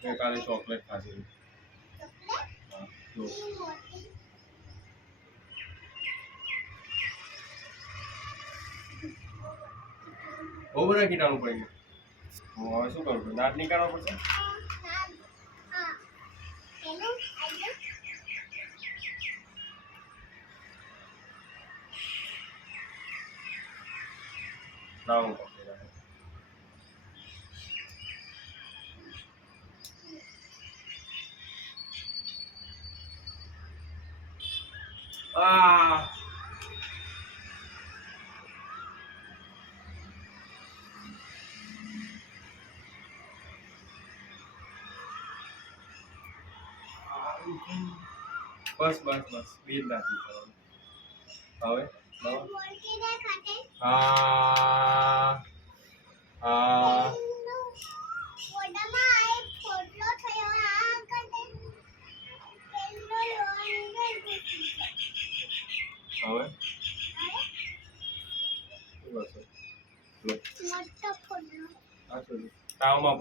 मैं काले चॉकलेट खाती हूँ वो बड़ा कीटाणु पड़ेंगे वो शू करूँ दांत निकालना पड़ता लाऊं बस बस बस बीज नाखी હવે તાવમાં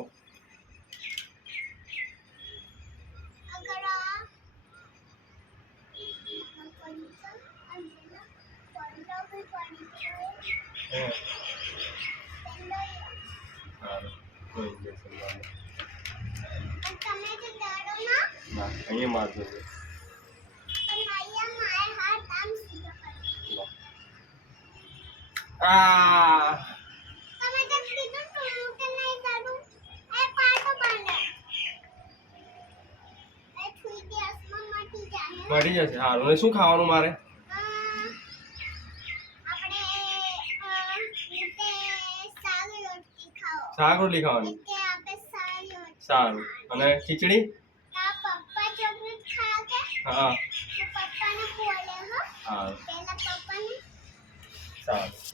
અહીંયા મારજો મળી જશે સારું અને શું ખાવાનું મારે શાક રોટલી ખાવાની સારું અને ખીચડી હા સારું સારું